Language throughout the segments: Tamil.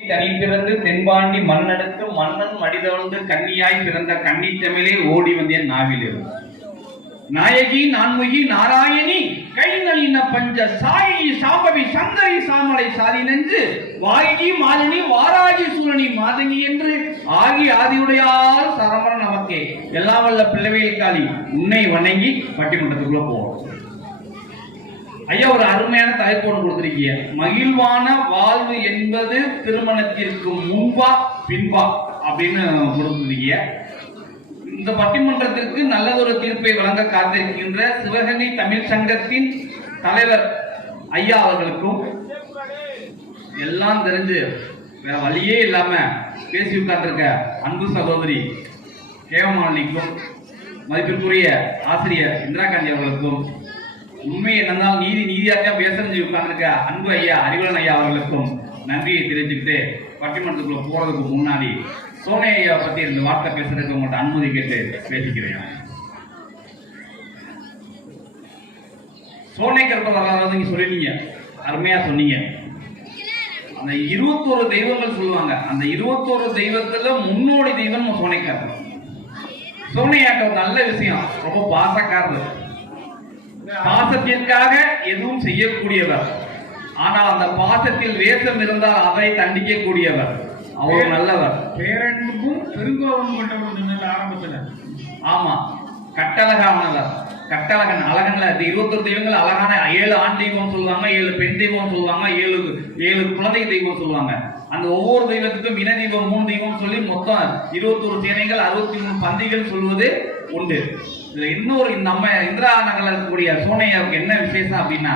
தனி பிறந்து தென்பாண்டி மண்ணெடுத்து மன்னன் மடிதவழ்ந்து கன்னியாய் பிறந்த கன்னித்தமிழே ஓடி வந்தேன் நாவிலிருந்து நாயகி நான்முகி நாராயணி கை நளின பஞ்ச சாயி சாம்பவி சங்கரி சாமலை சாதி நெஞ்சு வாயகி மாலினி வாராகி சூரணி மாதங்கி என்று ஆகி ஆதியுடையார் சரமர நமக்கே. எல்லாம் வல்ல பிள்ளைவையில் காளி உன்னை வணங்கி பட்டிமன்றத்துக்குள்ள போவோம். ஐயா ஒரு அருமையான தலைப்பு ஒன்று மகிழ்வான வாழ்வு என்பது திருமணத்திற்கு முன்பா பின்பா அப்படின்னு கொடுத்துருக்கீங்க. இந்த பட்டிமன்றத்திற்கு நல்லதொரு தீர்ப்பை வழங்க காத்திருக்கின்ற சிவகங்கை தமிழ் சங்கத்தின் தலைவர் ஐயா அவர்களுக்கும் எல்லாம் தெரிஞ்சு வேற வழியே இல்லாம பேசி உட்கார்ந்துருக்க அன்பு சகோதரி ஹேமமாலினிக்கும் மதிப்பிற்குரிய ஆசிரியர் இந்திரா காந்தி அவர்களுக்கும் உண்மை என்னன்னா நீதி நீதியாக பேசஞ்சு உட்கார்ந்திருக்க அன்பு ஐயா அறிவலன் ஐயா அவர்களுக்கும் நன்றியை தெரிஞ்சுக்கிட்டு பட்டிமன்றத்துக்குள்ள போறதுக்கு முன்னாடி சோனை ஐயா பத்தி இந்த வார்த்தை பேசுறதுக்கு உங்கள்கிட்ட அனுமதி கேட்டு பேசிக்கிறேன். சோனை கற்பதாக நீங்க சொல்லிட்டீங்க. அருமையா சொன்னீங்க. அந்த இருபத்தோரு தெய்வங்கள் சொல்லுவாங்க. அந்த இருபத்தோரு தெய்வத்துல முன்னோடி தெய்வம் சோனைக்காரர் சோனையாக்க ஒரு நல்ல விஷயம். ரொம்ப பாசக்காரது பாசத்திற்காக எதுவும் செய்யக்கூடியவர். ஆனால் அந்த பாசத்தில் வேஷம் இருந்தால் அதை தண்டிக்கக்கூடியவர். அவர் நல்லவர். பேரன்புக்கும் பெருங்கோபம் கொண்டவர் சொன்னது ஆரம்பத்துல. ஆமா. கட்டழகானவர். கட்டழகன் அழகன்ல இந்த இருபத்தொரு தெய்வங்கள் அழகான ஏழு ஆண் தெய்வம் சொல்லுவாங்க ஏழு பெண் தெய்வம் சொல்லுவாங்க ஏழு ஏழு குழந்தை தெய்வம் சொல்லுவாங்க. அந்த ஒவ்வொரு தெய்வத்துக்கும் இன தெய்வம் மூணு தெய்வம் சொல்லி மொத்தம் இருபத்தொரு சேனைகள் அறுபத்தி மூணு பந்திகள் சொல்வது உண்டு. இன்னொரு நம்ம இந்திரா நகரில் இருக்கக்கூடிய சோனையாவுக்கு என்ன விசேஷம் அப்படின்னா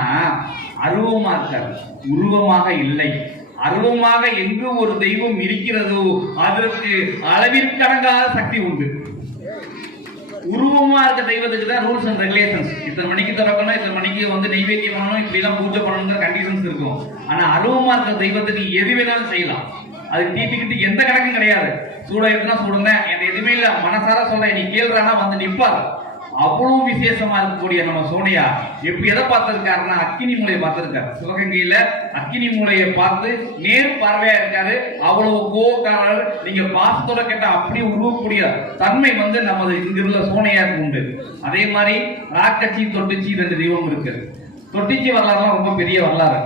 அருவமா இருக்காரு. உருவமாக இல்லை. அருவமாக எங்கு ஒரு தெய்வம் இருக்கிறதோ அதற்கு அளவிற்கடங்காத சக்தி உண்டு. உருவமா இருக்க தெய்வத்துக்கு தான் ரூல்ஸ் அண்ட் ரெகுலேஷன்ஸ் இத்தனை மணிக்கு திறக்கணும் இத்தனை மணிக்கு வந்து நெய்வேத்தியம் பண்ணணும் இப்படி எல்லாம் பூஜை பண்ணணுங்கிற கண்டிஷன்ஸ் இருக்கும். ஆனா அருவமா இருக்க தெய்வத்துக்கு எது வேணாலும் செய்யலாம். அது தீட்டிக்கிட்டு எந்த கணக்கும் கிடையாது. சூட இருக்குன்னா சூடுங்க எனக்கு எதுவுமே இல்ல. மனசார சொல்றேன் நீ கேள்றானா வந்து நிப்பார். அவ்வளவு விசேஷமா இருக்கக்கூடிய நம்ம சோனியா எப்படி எதை பார்த்திருக்காருன்னா அக்கினி மூலையை பார்த்திருக்காரு. சிவகங்கையில அக்கினி மூலையை பார்த்து நேர் பார்வையா இருக்காரு. அவ்வளவு கோவக்காரர் நீங்க பாசத்தோட கேட்டா அப்படியே உருவக்கூடிய தன்மை வந்து நமது இங்கிருந்த சோனையாருக்கு உண்டு. அதே மாதிரி ராக்கச்சி தொட்டிச்சி ரெண்டு தெய்வம் இருக்கு. தொட்டிச்சி வரலாறுலாம் ரொம்ப பெரிய வரலாறு.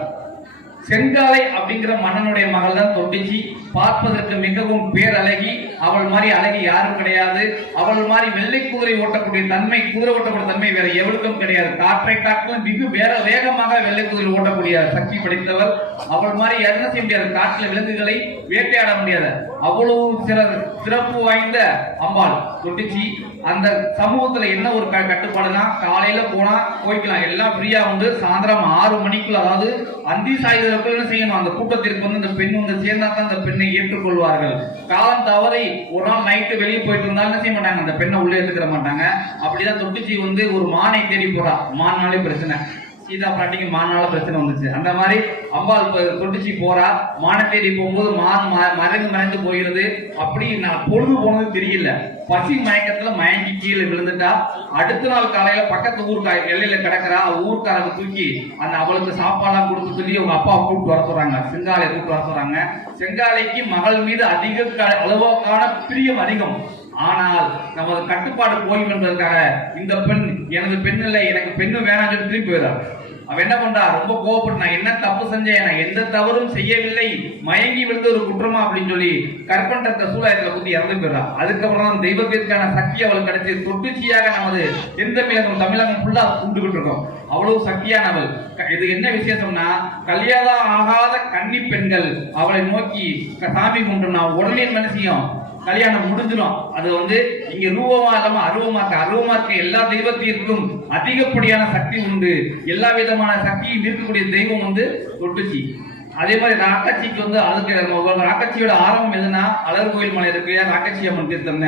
செங்காலை அப்படிங்கிற மன்னனுடைய மகள் தான் தொட்டிச்சி. பார்ப்பதற்கு மிகவும் பேரழகி அவள் மாதிரி அழகி யாரும் கிடையாது. அவள் மாதிரி வெள்ளை குதிரை ஓட்டக்கூடிய தன்மை குதிரை ஓட்டக்கூடிய தன்மை வேற எவருக்கும் கிடையாது. காற்றை காட்டிலும் மிக வேற வேகமாக வெள்ளை குதிரை ஓட்டக்கூடிய சக்தி படைத்தவர். அவள் மாதிரி என்ன செய்ய முடியாது. காட்டில் விலங்குகளை வேட்டையாட முடியாது. அவ்வளவு சிற சிறப்பு வாய்ந்த அம்பாள் தொட்டிச்சி. அந்த சமூகத்துல என்ன ஒரு க- கட்டுப்பாடுனா காலையில போனா போய்க்கலாம் எல்லாம் ஃப்ரீயா வந்து சாயந்தரம் ஆறு மணிக்குள்ள அதாவது அந்தி சாயுதற்குள்ள என்ன செய்யணும்? அந்த கூட்டத்திற்கு வந்து இந்த பெண் வந்து சேர்ந்தா தான் அந்த பெண்ணை ஏற்றுக்கொள்வார்கள் காலம் தவறி ஒரு நாள் நைட்டு வெளியே போயிட்டு இருந்தாலும் என்ன செய்ய மாட்டாங்க? அந்த பெண்ணை உள்ளே எடுத்துக்கிற மாட்டாங்க. அப்படிதான் தொட்டுச்சி வந்து ஒரு மானை தேடி போறா. மானாலே பிரச்சனை. சீதா பிராட்டிக்கு மானால பிரச்சனை வந்துச்சு. அந்த மாதிரி அம்பாள் தொட்டுச்சு போறா. மான போகும்போது மான் ம- மறைந்து மறைந்து போகிறது. அப்படி நான் பொழுது போனது தெரியல. பசி மயக்கத்துல மயங்கி கீழே விழுந்துட்டா. அடுத்த நாள் காலையில பக்கத்து ஊருக்கா எல்லையில கிடக்குறா. ஊருக்காரங்க தூக்கி அந்த அவளுக்கு சாப்பாடுலாம் கொடுத்து சொல்லி அவங்க அப்பா கூப்பிட்டு வர சொல்றாங்க. செங்காலை கூப்பிட்டு வர சொல்றாங்க. செங்காலைக்கு மகள் மீது அதிக அளவுக்கான பிரியம் அதிகம். ஆனால் நமது கட்டுப்பாடு போய் என்பதற்காக இந்த பெண் எனது பெண் இல்லை எனக்கு பெண்ணு வேணாம் சொல்லி திரும்பி போயிடா அவ என்ன பண்றா? ரொம்ப கோவப்பட்டு நான் என்ன தப்பு செஞ்சேன்? நான் எந்த தவறும் செய்யவில்லை. மயங்கி விழுந்த ஒரு குற்றமா? அப்படின்னு சொல்லி கற்பண்டத்தை சூழாயத்துல குத்தி இறந்து போயிடா அதுக்கப்புறம் தான் தெய்வத்திற்கான சக்தி அவளுக்கு கிடைச்சி தொட்டுச்சியாக நமது எந்த தமிழகம் தமிழகம் ஃபுல்லா கூண்டுகிட்டு இருக்கோம். அவ்வளவு சக்தியானவள் இது என்ன விசேஷம்னா கல்யாணம் ஆகாத கன்னி பெண்கள் அவளை நோக்கி சாமி கும்பிட்டோம்னா உடனே என்ன கல்யாணம் முடிஞ்சிடும். அது வந்து இங்க ரூபமா இல்லாம அருவமாக்க அருவமாக்க எல்லா தெய்வத்திற்கும் அதிகப்படியான சக்தி உண்டு. எல்லா விதமான சக்தியும் இருக்கக்கூடிய தெய்வம் வந்து தொட்டுச்சி அதே மாதிரி ராக்கச்சிக்கு வந்து அதுக்கு ராக்கட்சியோட ராக்கச்சியோட ஆரம்பம் எதுனா அழகு கோயில் மலை இருக்கு ராக்கச்சி அம்மன் தீர்த்தம்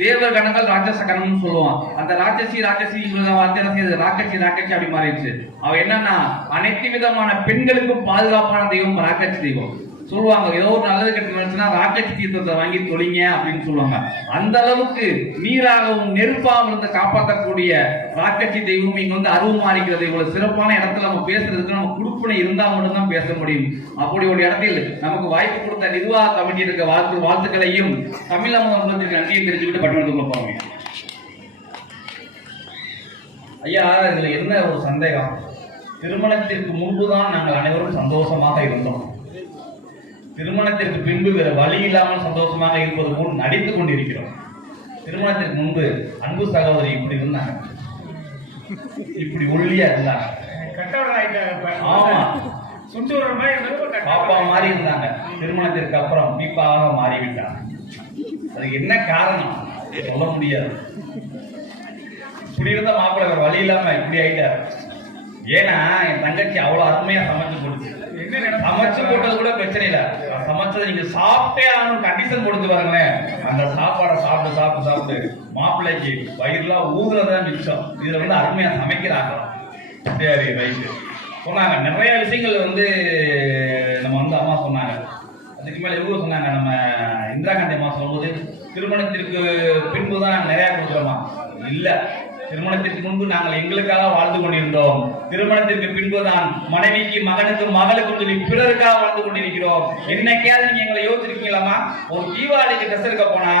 தேவ தேவர் கணங்கள் ராட்சச கணம்னு சொல்லுவான். அந்த ராட்சசி ராட்சசி வார்த்தை என்ன ராக்கச்சி ராக்கச்சி அப்படி மாறிடுச்சு. அவ என்னன்னா அனைத்து விதமான பெண்களுக்கும் பாதுகாப்பான தெய்வம் ராக்கச்சி தெய்வம். சொல்லுவாங்க. ஏதோ ஒரு நல்லது கெட்டது நினைச்சுன்னா ராக்கெட் தீர்த்தத்தை வாங்கி தொழிங்க அப்படின்னு சொல்லுவாங்க. அந்த அளவுக்கு நீராகவும் நெருப்பாகவும் இருந்து காப்பாற்றக்கூடிய ராக்கெட்டி தெய்வம் இங்க வந்து அருவமாறிக்கிறது இவ்வளவு சிறப்பான இடத்துல நம்ம பேசுறதுக்கு நம்ம குடுப்பினை இருந்தா மட்டும்தான் பேச முடியும். அப்படி ஒரு இடத்தில் நமக்கு வாய்ப்பு கொடுத்த நிர்வாக கமிட்டி இருக்க வாழ்த்து வாழ்த்துக்களையும் தமிழ் அமுதத்திற்கு நன்றியை தெரிஞ்சுக்கிட்டு பட்டிமன்றத்துக்குள்ள போவாங்க ஐயா இதுல என்ன ஒரு சந்தேகம்? திருமணத்திற்கு முன்புதான் நாங்கள் அனைவரும் சந்தோஷமாக இருந்தோம். திருமணத்திற்கு பின்பு வேற வழி இல்லாமல் சந்தோஷமாக இருப்பது போல் நடித்துக் கொண்டிருக்கிறோம். திருமணத்திற்கு முன்பு அன்பு சகோதரி இப்படி இருந்தாங்க. இப்படி ஒல்லியா இருந்தாங்க. ஆமா. பாப்பா மாறி இருந்தாங்க. திருமணத்திற்கு அப்புறம் பீப்பாக மாறிவிட்டாங்க. அதுக்கு என்ன காரணம்? சொல்ல முடியாது. இப்படி இருந்த மாப்பிள்ளை வழி இல்லாம இப்படி ஆயிட்டாரு. ஏன்னா என் தங்கச்சி அவ்வளவு அருமையா சமைச்சு கொடுத்து சமைச்சு போட்டது கூட பிரச்சனை இல்ல. சமைச்சது சமைச்சதை நீங்க சாப்பிட்டே ஆகணும் கண்டிஷன் கொடுத்து பாருங்களேன். அந்த சாப்பாடை சாப்பிட்டு சாப்பிட்டு சாப்பிட்டு மாப்பிள்ளைக்கு வயிறுலாம் ஊதுறதா மிச்சம். இதுல வந்து அருமையா சமைக்கிறாங்க. சரி ரைட்டு சொன்னாங்க. நிறைய விஷயங்கள் வந்து நம்ம வந்து அம்மா சொன்னாங்க. அதுக்கு மேல இவங்க சொன்னாங்க நம்ம இந்திரா காந்தி அம்மா சொல்லும்போது திருமணத்திற்கு பின்பு தான் நிறைய கொடுக்குறோமா? இல்லை. திருமணத்திற்கு முன்பு நாங்கள் எங்களுக்காக வாழ்ந்து கொண்டிருந்தோம். திருமணத்திற்கு பின்புதான் மனைவிக்கு மகனுக்கு மகளுக்கும் சொல்லி பிறருக்காக வாழ்ந்து கொண்டிருக்கிறோம். என்னைக்காவது நீங்க எங்களை யோசிச்சிருக்கீங்களாமா ஒரு தீபாவளிக்கு ட்ரெஸ் எடுக்க போனா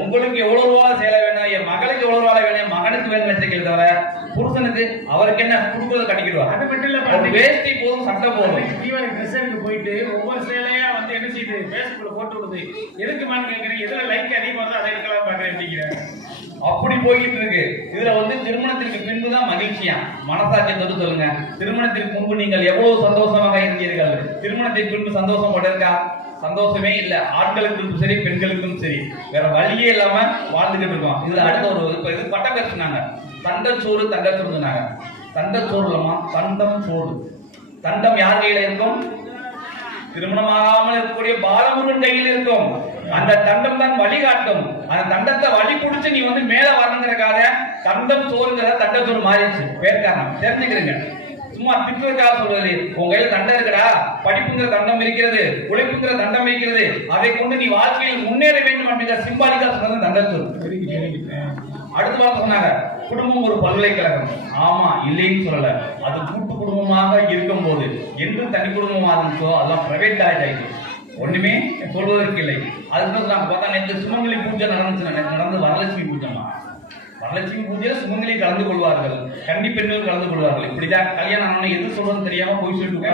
உங்களுக்கு எவ்வளவு ரூபா சேலை வேணும்? என் மகளுக்கு எவ்வளவு ரூபா வேணும்? மகனுக்கு வேணும் வச்சுக்கல தவிர புருஷனுக்கு அவருக்கு என்ன கொடுக்கறத கட்டிக்கிடுவார் அது மட்டும் இல்ல ஒரு. வேஷ்டி போதும் சட்டை போதும். தீபாவளி ட்ரெஸ் எடுக்க போயிட்டு ஒவ்வொரு சேலையா வந்து என்ன செய்யுது பேஸ்புக்ல போட்டு விடுது. எதுக்குமான்னு கேக்குறேன் எதுல லைக் அதிகமா வருதோ அதை எடுக்கலாம் பாக்குறேன் அப்படி போயிட்டு இருக்கு. இதுல விஷயம் மனசாட்சி தொட்டு சொல்லுங்க. திருமணத்திற்கு முன்பு நீங்கள் எவ்வளவு சந்தோஷமாக இருந்தீர்கள்? திருமணத்திற்கு பின்பு சந்தோஷம் இருக்கா? சந்தோஷமே இல்ல. ஆண்களுக்கும் சரி பெண்களுக்கும் சரி. வேற வழியே இல்லாம வாழ்ந்துகிட்டு இருக்கோம். இதுல அடுத்த ஒரு இப்ப இது பட்டம் பேசுனாங்க. தண்டச்சோறு தங்கச்சோறுனாங்க சொன்னாங்க. தண்டச்சோறு இல்லாம தண்டம் சோறு. தண்டம் யார் கையில இருக்கும்? திருமணமாகாமல் இருக்கக்கூடிய பாலமுருகன் கையில் இருக்கும். அந்த தண்டம் தான் வழிகாட்டும். அந்த தண்டத்தை வழி புடிச்சு நீ வந்து மேல வரணுங்கிறக்காக தண்டம் சோறுங்கிற தண்ட சோறு மாறிடுச்சு. பேர் காரணம் தெரிஞ்சுக்கிறீங்க? சும்மா திட்டுறதுக்காக சொல்றது. உன் கையில தண்டம் இருக்குடா. படிப்புங்கிற தண்டம் இருக்கிறது. உழைப்புங்கிற தண்டம் இருக்கிறது. அதை கொண்டு நீ வாழ்க்கையில் முன்னேற வேண்டும் அப்படிங்கிற சிம்பாலிக்கா சொன்னது குட் அடுத்த வாரம் சொன்னாங்க குடும்பம் ஒரு பல்கலைக்கழகம். ஆமா இல்லைன்னு சொல்லல. அது கூட்டு குடும்பமாக இருக்கும்போது என்று தனி குடும்பமாக இருந்துச்சோ அதெல்லாம் பிரைவேட் ஆயிடுச்சு. ஒண்ணுமே சொல்வதற்கு இல்லை அதுக்கு நாங்க பார்த்தா நேற்று சுமங்கலி பூஜை நடந்துச்சு. நேற்று நடந்து வரலட்சுமி பூஜைமா வரலட்சுமி பூஜையில சுமங்கலி கலந்து கொள்வார்கள். கன்னி பெண்கள் கலந்து கொள்வார்கள். இப்படிதான் கல்யாணம் ஆனவன எது சொல்றதுன்னு தெரியாம போய் சொல்லிட்டு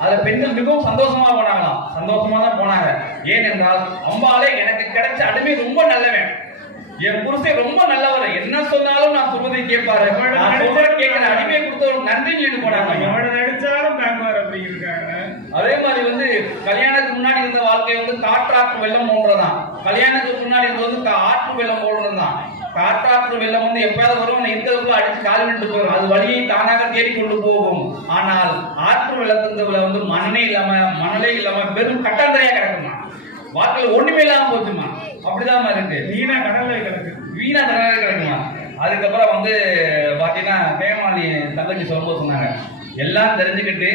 அதுல பெண்கள் மிகவும் சந்தோஷமா போனாங்களாம். சந்தோஷமா தான் போனாங்க. ஏனென்றால் அம்பாலே எனக்கு கிடைச்ச அடிமை ரொம்ப நல்லவன். என் புருஷன் ரொம்ப நல்லவர் என்ன சொன்னாலும் நான் சொல்வதை கேட்பாரு. நான் சொல்றதை கேட்கிற அடிமை கொடுத்தவருக்கு நன்றி சொல்லிட்டு போனாங்க எவ்வளவு நடிச்சாலும் தாங்குவார் அப்படிங்கிறாங்க அதே மாதிரி வந்து கல்யாணத்துக்கு முன்னாடி இருந்த வாழ்க்கை வந்து காற்றாற்று வெள்ளம் போன்றதான் கல்யாணத்துக்கு முன்னாடி இருந்தது வந்து ஆற்று வெள்ளம் போன்றதுதான். காற்றாற்று வெள்ளம் வந்து எப்பயாவது வரும். இருக்கிறதுக்குள்ள அடிச்சு கால் விட்டு போயிடும். அது வழியை தானாக தேடிக்கொண்டு போகும். ஆனால் ஆற்று வெள்ளத்துல வந்து மண்ணே இல்லாம மணலே இல்லாம வெறும் கட்டாந்தரையா கிடக்குமா? வாழ்க்கையில ஒண்ணுமே இல்லாம போச்சுமா அப்படிதான் இருக்கு. வீணா கடல்ல கிடக்கு. வீணா தராக கிடக்குமா அதுக்கப்புறம் வந்து பாத்தீங்கன்னா பேமாளி தங்கச்சி சொல்லும்போது சொன்னாங்க. எல்லாம் தெரிஞ்சுக்கிட்டு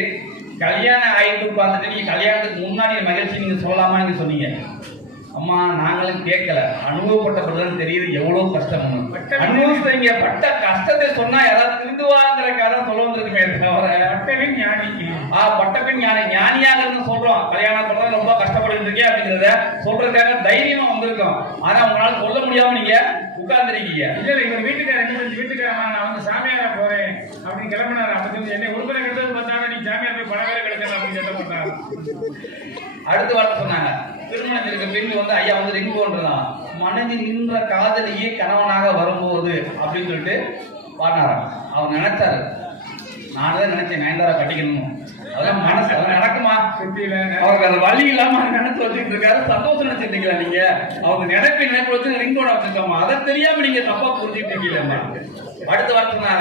கல்யாணம் ஆயிட்டு உட்காந்துட்டு நீங்க கல்யாணத்துக்கு முன்னாடி மகிழ்ச்சி நீங்க சொல்லலாமா நீங்க சொன்னீங்க. அம்மா நாங்களும் கேட்கல. அனுபவப்பட்ட பிறகு தெரியுது எவ்வளவு கஷ்டம் அனுபவிச்சீங்க பட்ட கஷ்டத்தை சொன்னா யாராவது திருந்துவாங்கிறக்காக சொல்ல வந்திருக்குமே தவிர. பட்டவன் ஞானி. ஆ பட்டப்பின் ஞானி ஞானியாக இருந்து சொல்றோம். கல்யாணம் பண்றது ரொம்ப கஷ்டப்பட்டு இருக்கே அப்படிங்கிறத சொல்றதுக்காக தைரியமா வந்திருக்கோம். ஆனா உங்களால சொல்ல முடியாம நீங்க உட்கார்ந்துருக்கீங்க. இல்ல இல்ல இவர் செஞ்சு வீட்டுக்காரமா நான் வந்து சாமியாரா போறேன் அப்படின்னு கிளம்பினாரு. அப்ப சொல்லி என்னை உறுப்பினர் கெடுத்தது பார்த்தாலும் நீ சாமியார் போய் பல பேரை கெடுக்கணும் அப்படின்னு சட்டம் பண்ணாரு அடுத்த வார்த்தை சொன்னாங்க. திருமணத்திற்கு பின் வந்து ஐயா வந்து ரிங் போன்றதான் மனதில் நின்ற காதலியே கணவனாக வரும்போது அப்படின்னு சொல்லிட்டு பாடினாராம். அவர் நினைச்சாரு. நான் தான் நினைச்சேன். நயன்தாரா கட்டிக்கணும் அதெல்லாம் மனசு அதெல்லாம் நடக்குமா அவருக்கு அந்த வழி இல்லாம நினைச்சு வச்சுட்டு இருக்காரு சந்தோஷம் நினைச்சிட்டு இருக்கீங்களா நீங்க அவங்க நினைப்பை நினைப்பு வச்சு ரிங் போட வச்சிருக்கோமா அதை தெரியாம நீங்க தப்பா புரிஞ்சுட்டு இருக்கீங்களா அடுத்த வார்த்தை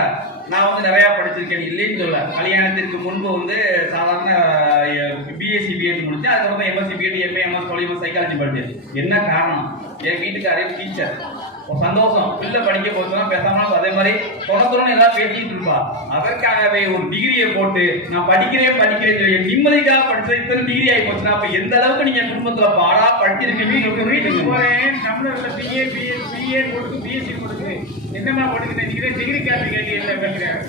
நான் வந்து நிறைய படிச்சிருக்கேன் இல்லைன்னு சொல்ல கல்யாணத்திற்கு முன்பு வந்து சாதாரண பிஎஸ்சி பிஎட் முடிச்சேன் அதுக்கப்புறம் எம்எஸ்சி பிஎட் எம்ஏ எம்எஸ் தொழில் சைக்காலஜி படிச்சேன் என்ன காரணம் என் வீட்டுக்காரே டீச்சர் சந்தோஷம். பிள்ளை படிக்க போச்சுன்னா பேசாம அதே மாதிரி தொடர்ந்து ஏதாவது பேசிட்டு இருப்பா. அதற்காகவே ஒரு டிகிரியை போட்டு நான் படிக்கிறேன் படிக்கிறேன் சொல்லி நிம்மதிக்காக படிச்சது இத்தனை டிகிரி ஆகி போச்சுன்னா அப்ப எந்த அளவுக்கு நீங்க குடும்பத்துல பாடா படிச்சிருக்கீங்க? வீட்டுக்கு போறேன். தமிழர்ல பிஏ பிஏ பிஏ கொடுத்து பிஎஸ்சி கொடுத்து என்னமா போட்டுக்கிட்டேன் நீங்களே டிகிரி காப்பி கேட்டீங்கல்ல கேட்கிறேன்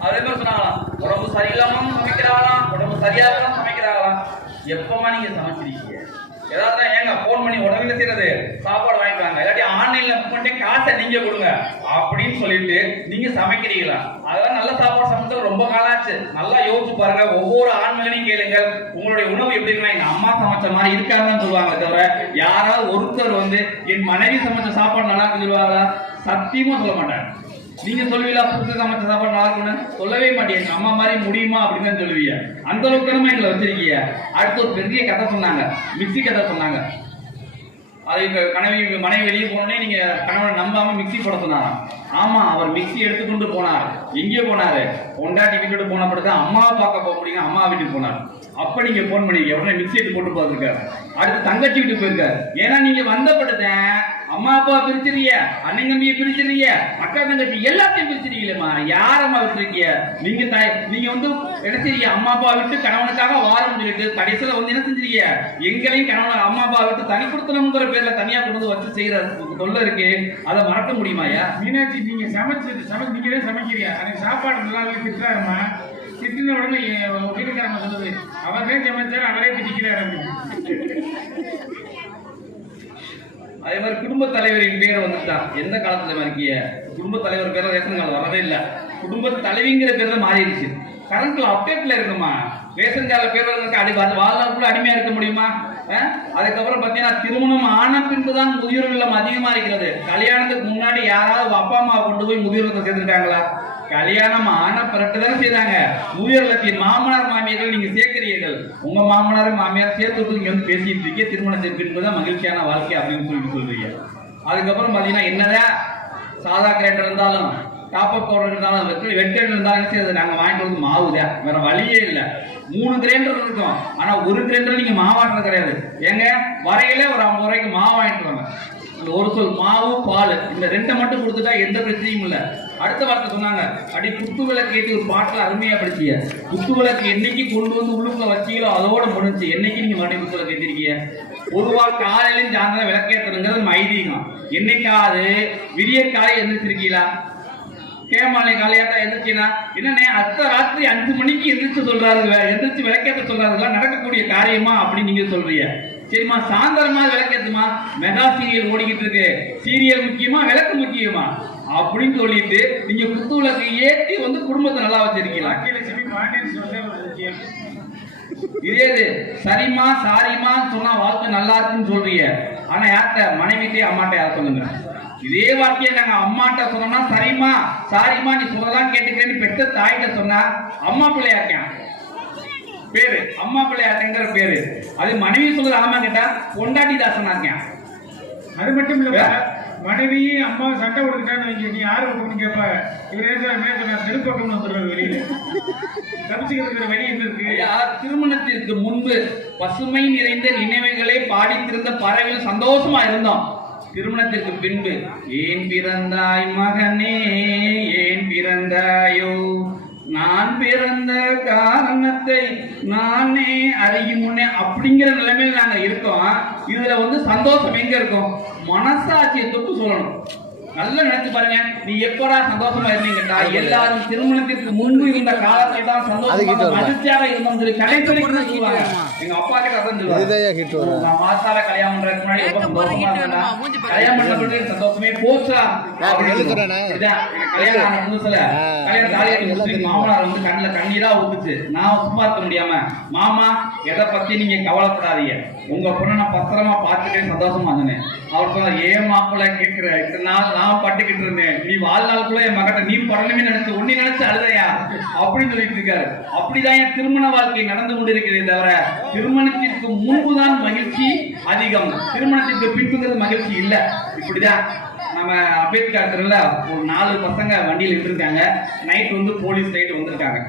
அதே மாதிரி சொன்னாங்களாம் உடம்பு சரியில்லாம சமைக்கிறாங்களாம் உடம்பு சரியாகலாம் சமைக்கிறாங்களாம் எப்பமா நீங்க சமைச்சிருக்கீங்க ஏதாவது ஏங்க ஃபோன் பண்ணி உடனே செய்யறது சாப்பாடு வாங்கிக்கிறாங்க இல்லாட்டி ஆன்லைன்ல புக் பண்ணிட்டு காசை நீங்க கொடுங்க. அப்படின்னு சொல்லிட்டு நீங்க சமைக்கிறீங்களா? அதெல்லாம் நல்ல சாப்பாடு சமைச்சது ரொம்ப காலாச்சு நல்லா யோசிச்சு பாருங்க ஒவ்வொரு ஆண்மகனையும் கேளுங்க உங்களுடைய உணவு எப்படி இருக்குன்னா எங்க அம்மா சமைச்ச மாதிரி இருக்காருன்னு சொல்லுவாங்க. தவிர யாராவது ஒருத்தர் வந்து என் மனைவி சமைச்ச சாப்பாடு நல்லா இருக்குன்னு சொல்லுவாங்களா? சத்தியமா சொல்ல மாட்டாங்க நீங்க சொல்லுவீங்களா புதுசு சமைச்ச சாப்பாடு நல்லா இருக்கும்னு சொல்லவே மாட்டீங்க அம்மா மாதிரி முடியுமா அப்படின்னு தான் சொல்லுவீங்க. அந்த அளவுக்கு நம்ம எங்களை வச்சிருக்கீங்க. அடுத்து ஒரு பெரிய கதை சொன்னாங்க. மிக்ஸி கதை சொன்னாங்க. அது எங்க கனவி மனைவி வெளியே போனோடனே நீங்க கணவனை நம்பாம மிக்ஸி போட சொன்னாராம் ஆமா அவர் மிக்ஸி எடுத்துக்கொண்டு போனார். எங்கே போனாரு. பொண்டாட்டி வீட்டுக்கு போன பிறகு அம்மாவை பார்க்க போக முடியுங்க அம்மா வீட்டுக்கு போனார். அப்ப நீங்க போன் பண்ணீங்க. உடனே மிக்ஸி எடுத்து போட்டு போயிருக்காரு அடுத்து தங்கச்சி வீட்டுக்கு போயிருக்காரு. ஏன்னா நீங்க வந்தப்படுத்த அம்மா அப்பா பிரிச்சிருக்கீங்க அண்ணன் தம்பியை பிரிச்சிருக்கீங்க அக்கா தங்கச்சி எல்லாத்தையும் பிரிச்சிருக்கீங்களேம்மா. யாரம்மா வச்சிருக்கீங்க நீங்க தாய் நீங்க வந்து என்ன செய்றீங்க அம்மா அப்பா விட்டு கணவனுக்காக வாரம் சொல்லிட்டு கடைசியில வந்து என்ன செஞ்சிருக்கிய? எங்களையும் கணவன் அம்மா அப்பா விட்டு தனி கொடுத்தணுங்கிற பேர்ல தனியா கொண்டு வந்து வச்சு செய்யற தொல்லை இருக்கு. அதை மறக்க முடியுமாயா மீனாட்சி நீங்க சமைச்சு சமை நீங்களே சமைக்கிறீங்க. அன்னைக்கு சாப்பாடு நல்லா இல்லை திட்டுறாருமா திட்டின உடனே என் வீட்டுக்காரங்க சொல்லுது அவரே சமைச்சாரு அவரே திட்டிக்கிறாரு அதே மாதிரி குடும்ப தலைவரின் பேர் வந்துட்டான் எந்த காலத்துல இருக்கீங்க குடும்ப தலைவர் பேர் ரேஷன் கார்டு வரவே இல்லை. குடும்ப தலைவிங்கிற பேர் தான் மாறிடுச்சு. கரண்ட்ல அப்டேட்ல இருக்குமா? ரேஷன் கார்டுல பேர் அடி வாழ்நாள் வாழ்நாளுக்குள்ள அடிமையா இருக்க முடியுமா? அதுக்கப்புறம் பார்த்தீங்கன்னா திருமணம் ஆன பின்பு தான் முதியோர் இல்லம் அதிகமாக இருக்கிறது. கல்யாணத்துக்கு முன்னாடி யாராவது அப்பா அம்மா கொண்டு போய் முதியோர் இல்லத்தை சேர்த்திருக்காங்களா? கல்யாணம் ஆன பிறட்டு தானே செய்றாங்க முதியோர் இல்லத்தின் மாமனார் மாமியார்கள் நீங்க சேர்க்கிறீர்கள். உங்க மாமனார் மாமியார் சேர்த்து விட்டு நீங்க வந்து பேசிட்டு இருக்கீங்க. திருமணத்திற்கு பின்பு தான் மகிழ்ச்சியான வாழ்க்கை அப்படின்னு சொல்லிட்டு சொல்றீங்க. அதுக்கப்புறம் பாத்தீங்கன்னா என்னதான் சாதா கிரைண்டர் இருந்தாலும் டாப்அப் பவுடர் இருந்தாலும் வெற்றி வெட்டர் இருந்தாலும் சரி அதை நாங்கள் வாங்கிட்டு வந்து மாவுதான் வேற வழியே இல்லை. மூணு கிரைண்டர் இருக்கும். ஆனா ஒரு கிரைண்டர் நீங்க மாவாட்டுறது கிடையாது. ஏங்க? வரையிலே ஒரு ஐம்பது ரூபாய்க்கு மாவு வாங்கிட்டு வாங்க. அந்த ஒரு சொல் மாவு பால் இந்த ரெண்டை மட்டும் கொடுத்துட்டா எந்த பிரச்சனையும் இல்லை. அடுத்த வார்த்தை சொன்னாங்க. அடி குத்து விளக்கு ஏற்றி ஒரு பாட்டில் அருமையா படிச்சீங்க குத்து விளக்கு என்னைக்கு கொண்டு வந்து உள்ளுக்குள்ள வச்சீங்களோ அதோட முடிஞ்சு. என்னைக்கு நீங்க மறுபடியும் குத்து விளக்கு ஏற்றிருக்கீங்க பொதுவா காலையிலும் சாயந்தரம் விளக்கேற்றணுங்கிறது நம்ம ஐதீகம். என்னைக்காவது விடிய காலை எந்திரிச்சிருக்கீங்களா? கேமாலை காலையாட்டா எந்திரிச்சினா என்னண்ணே அத்த ராத்திரி அஞ்சு மணிக்கு எந்திரிச்சு சொல்றாரு வே- எந்திரிச்சு விளக்கேற்ற சொல்றாருலாம் நடக்கக்கூடிய காரியமா? அப்படின்னு நீங்க சொல்றீங்க. சரிம்மா சாயந்தரமா விளக்கேத்துமா? மெகா சீரியல் ஓடிக்கிட்டு இருக்கு. சீரியல் முக்கியமா விளக்கு முக்கியமா? அப்படின்னு சொல்லிட்டு நீங்க குத்து விளக்கு ஏத்தி வந்து குடும்பத்தை நல்லா வச்சிருக்கீங்களா? இது சரிம்மா சாரிம்மா சொன்னா வாழ்க்கை நல்லா இருக்குன்னு சொல்றீங்க. ஆனா யார்கிட்ட? மனைவிட்டே அம்மாட்ட யார் சொல்லுங்க? இதே வார்த்தையை நாங்க அம்மாட்ட சொன்னோம்னா சரிம்மா சாரிம்மா நீ சொல்லலாம் கேட்டுக்கிறேன்னு பெற்ற தாயிட்ட சொன்னா அம்மா பிள்ளையா இருக்கேன். பேரு அம்மா பிள்ளையாட்டங்கிற பேரு. அது மனைவி சொல்றது ஆமா கேட்டா பொண்டாட்டி தாசனா இருக்கேன். அது மட்டும் இல்ல மனைவியும் அம்மா சண்டை கொடுத்துட்டான்னு வைங்க நீ யாரு கொடுக்கணும் கேப்ப? இவர் என்ன சொன்னா திருப்பக்கம் வந்துடுறது வெளியில. தப்பிச்சுக்கிறதுக்கு வழி என்ன இருக்கு? திருமணத்திற்கு முன்பு பசுமை நிறைந்த நினைவுகளை பாடித்திருந்த பறவைகள் சந்தோஷமா இருந்தோம். திருமணத்திற்கு பின்பு ஏன் பிறந்தாய் மகனே? ஏன் பிறந்தாயோ? நான் பிறந்த காரணத்தை நானே அறியும் முன்னே அப்படிங்கிற நிலைமையில் நாங்க இருக்கோம். இதுல வந்து சந்தோஷம் எங்க இருக்கும்? மனசாட்சியை தொட்டு சொல்லணும். நல்லா நினைச்சு பாருங்க. நீ எப்படா சந்தோஷமா இருந்தீங்கடா எல்லாரும் திருமணத்திற்கு முன்பு இருந்த காலத்தை தான் சந்தோஷமா மகிழ்ச்சியாக இருந்தோம் சொல்லி வரைக்கும் சொல்லுவாங்க. எங்க அப்பா கிட்ட அதான் சொல்லுவாங்க. நான் மாசால கல்யாணம் பண்றதுக்கு முன்னாடி ரொம்ப சந்தோஷமா இருந்தேன்டா. கல்யாணம் பண்ண எனக்கு சந்தோஷமே போச்சா? கல்யாணம் ஆன புதுசுல. கல்யாணம் மாமனார் வந்து கண்ணுல கண்ணீரா ஊத்துச்சு. நான் சும்மா இருக்க முடியாம மாமா எதை பத்தி நீங்க கவலைப்படாதீங்க? உங்க பொண்ணை நான் பத்திரமா பார்த்துட்டே சந்தோஷமா இருந்தேன் அவர் சொன்னார் ஏன் மாப்பிள்ளை கேட்கிற இத்தனை நாள் நான் பட்டுக்கிட்டு இருந்தேன். நீ வாழ்நாளுக்குள்ள என் மகட்ட நீ படணுமே நினைச்சு உன்னை நினைச்சு அழுதையா? அப்படின்னு சொல்லிட்டு இருக்காரு. அப்படிதான் என் திருமண வாழ்க்கை நடந்து கொண்டிருக்கிறதே தவிர திருமணத்திற்கு முன்புதான் மகிழ்ச்சி அதிகம். திருமணத்திற்கு பின்புங்கிறது மகிழ்ச்சி இல்ல. இப்படிதான் நம்ம அம்பேத்கர் ஒரு நாலு பசங்க வண்டியில இருந்திருக்காங்க நைட் வந்து போலீஸ் நைட் வந்திருக்காங்க.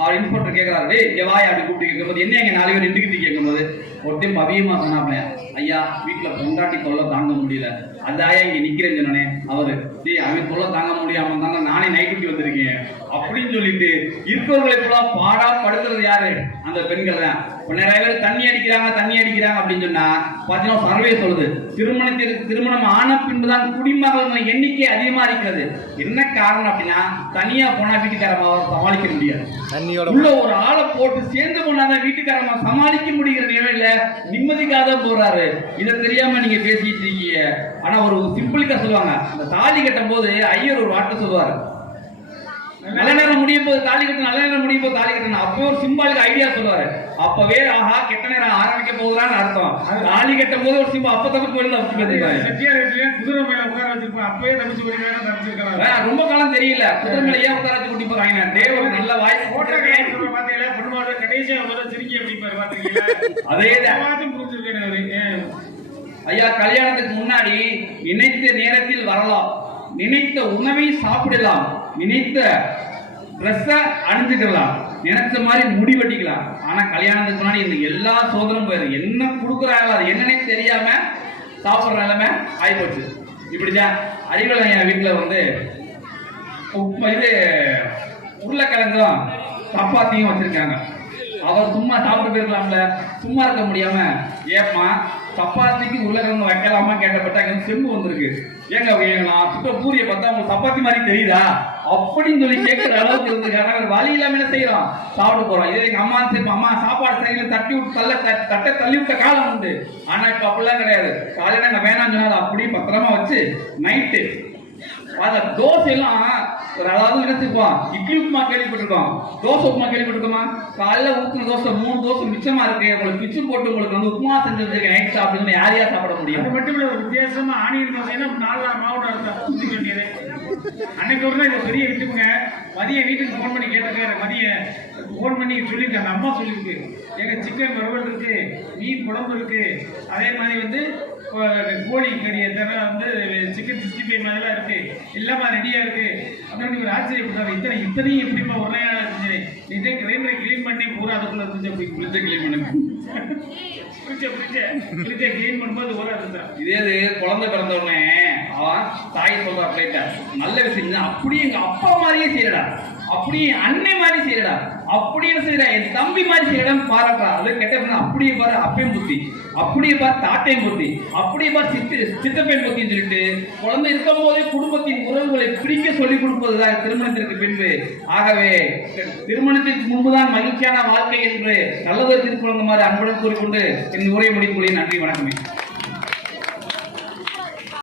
அவர் இன்ஸ்பெக்டர் கேட்கறாரு டேய் வாய் அப்படி கூப்பிட்டு கேட்கும்போது என்ன எங்க நாலு பேர் நின்றுக்கிட்டு கேட்கும்போது ஒருத்தையும் பவியமா சொன்னாப்ல. ஐயா வீட்டுல பொண்டாட்டி தொல்லை தாங்க முடியல. அதாயா இங்க நிக்கிறேன்னு சொன்னானே அவரு. டேய் அவன் தொல்லை தாங்க முடியாம தாங்க நானே நைட்டுக்கு வந்திருக்கேன். அப்படின்னு சொல்லிட்டு இருக்கவர்களை ஃபுல்லா பாடா படுத்துறது யாரு? அந்த பெண்கள் தான். நிறைய பேர் தண்ணி அடிக்கிறாங்க தண்ணி அடிக்கிறாங்க அப்படின்னு சொன்னா பாத்தீங்கன்னா சர்வே சொல்லுது. திருமணத்திற்கு திருமணம் ஆன பின்புதான் குடிமகள் எண்ணிக்கை அதிகமா இருக்கிறது. என்ன காரணம் அப்படின்னா தனியா போனா வீட்டுக்காரமா சமாளிக்க முடியாது. தண்ணியோட உள்ள ஒரு ஆளை போட்டு சேர்ந்து போனாதான் வீட்டுக்காரமா சமாளிக்க முடிகிற நிலையில நிம்மதிக்காக போறாரு. இதை தெரியாம நீங்க பேசிட்டு இருக்கீங்க. ஆனா ஒரு சிம்பிளிக்கா சொல்லுவாங்க. இந்த தாலி கட்டும் போது ஐயர் ஒரு வார்த்தை சொல்லுவாரு. நல்ல நேரம் முடியும் போது தாலி கட்டணும் நல்ல நேரம் முடியும் போது தாலி கட்டணும் அப்போ ஒரு சிம்பாலிக் ஐடியா சொல்லுவாரு. அப்பவே ஆஹா கெட்ட நேரம் ஆரம்பிக்க போகுதான்னு அர்த்தம். தாலி கட்டும் போது ஒரு சிம்பா அப்ப தப்பு பேசிருக்காரு செட்டியார் வீட்டுல குதிரை மேல உட்கார வச்சிருப்போம் அப்பவே தப்பிச்சு போய் வேணா தப்பிச்சிருக்கலாம் ரொம்ப காலம் தெரியல. குதிரை ஏன் உட்கார வச்சு கூட்டி டே ஒரு நல்ல வாய்ஸ். போட்டோ கேட்கறத பாத்தீங்களா? பெருமாள் கடைசியா வர சிரிக்கி அப்படிம்பாரு பாத்தீங்களா? எல்லாத்தையும் புரிஞ்சிருக்கேன் அவரு. ஐயா கல்யாணத்துக்கு முன்னாடி நினைத்த நேரத்தில் வரலாம். நினைத்த உணவை சாப்பிடலாம். நினைத்த ட்ரெஸ்ஸை அணிஞ்சுக்கலாம். நினைச்ச மாதிரி முடி வெட்டிக்கலாம். ஆனா கல்யாணத்துக்கு முன்னாடி இந்த எல்லா சோதனும் போயிடும் என்ன கொடுக்குறாங்களோ அது என்னன்னே தெரியாம சாப்பிட்ற நிலைமை ஆயிப்போச்சு. இப்படிதான் அறிவலை என் வீட்டுல வந்து உப்பு இது உருளைக்கிழங்கும் சப்பாத்தியும் வச்சிருக்காங்க. அவர் சும்மா சாப்பிட்டு போயிருக்கலாம்ல. சும்மா இருக்க முடியாம ஏப்பா சப்பாத்திக்கு உருளைக்கிழங்கு வைக்கலாமா கேட்டப்பட்ட எனக்கு செம்பு வந்திருக்கு. ஏங்க ஏங்க நான் சுட்ட பார்த்தா உங்களுக்கு சப்பாத்தி மாதிரி தெரியுதா? அப்படின்னு சொல்லி கேட்கிற அளவுக்கு இருந்துக்கான வேற வழி இல்லாம என்ன செய்யறோம்? சாப்பிட போறோம். இதே எங்க அம்மா சரி அம்மா சாப்பாடு சரியில்லை தட்டி விட்டு தள்ள த- தட்டை தள்ளி விட்ட காலம் உண்டு. ஆனா இப்ப அப்படிலாம் கிடையாது. காலையில நாங்க வேணாம்னு சொன்னா அப்படியே பத்திரமா வச்சு நைட்டு. அந்த தோசை எல்லாம் அதாவது நினைச்சுப்போம் இட்லி உப்புமா கேள்விப்பட்டிருக்கோம். தோசை உப்புமா கேள்விப்பட்டிருக்கோமா? காலைல ஊத்துன தோசை மூணு தோசை மிச்சமா இருக்கு. உங்களுக்கு பிச்சு போட்டு உங்களுக்கு வந்து உப்புமா செஞ்சதுக்கு நைட் சாப்பிடுங்க யார் யார் சாப்பிட முடியும்? அது மட்டும் இல்ல ஒரு வித்தியாசமா ஆணியன் தோசைன்னா நாலு நாள் மாவுட இருந்தா ஊத்திக்க வேண்டியது அன்னைக்கு ஒரு நாள் பெரிய விஷயமுங்க மதியம் வீட்டுக்கு ஃபோன் பண்ணி கேட்டிருக்காரு. மதியம் ஃபோன் பண்ணி சொல்லியிருக்கேன் அந்த அம்மா சொல்லியிருக்கு. எங்க சிக்கன் வறுவல் இருக்கு மீன் குழம்பு இருக்கு. அதே மாதிரி வந்து கோழி கறி எத்தனை வந்து சிக்கன் சிக்ஸ்டி ஃபைவ் மாதிரிலாம் இருக்கு. எல்லாமே ரெடியா இருக்கு. அப்படின்னு ஒரு ஆச்சரியப்பட்டாரு இத்தனை இத்தனையும் எப்படிப்பா ஒரே இருந்துச்சு இதே கிரைண்டரை க்ளீன் பண்ணி பூரா அதுக்குள்ள இருந்துச்சு அப்படி குளிச்சு கிளீன் பண்ணு குளிச்ச குளிச்ச குளிச்ச க்ளீன் பண்ணும்போது ஊரா இருந்தான் இதே இது குழந்தை பிறந்த உடனே அவன் தாய் சொல்ற பிள்ளைகிட்ட நல்ல விஷயம் அப்படியே எங்க அப்பா மாதிரியே செய்யடா அப்படியே அன்னை மாதிரி செய்யடா அப்படியே செய்யற என் தம்பி மாதிரி செய்யடா பாராட்டா அது கெட்ட அப்படியே பாரு அப்பையும் புத்தி. அப்படியே பார் தாட்டையும் புத்தி. அப்படியே பார் சித்து சித்தப்பையும் புத்தின்னு சொல்லிட்டு குழந்தை இருக்கும் போதே குடும்பத்தின் உறவுகளை பிரிக்க சொல்லிக் கொடுப்பதுதான் திருமணத்திற்கு பின்பு. ஆகவே திருமணத்திற்கு முன்புதான் மகிழ்ச்சியான வாழ்க்கை என்று நல்லது திருக்குறள் மாதிரி அன்புடன் கூறிக்கொண்டு என் உரை முடித்துள்ளேன் நன்றி வணக்கம்.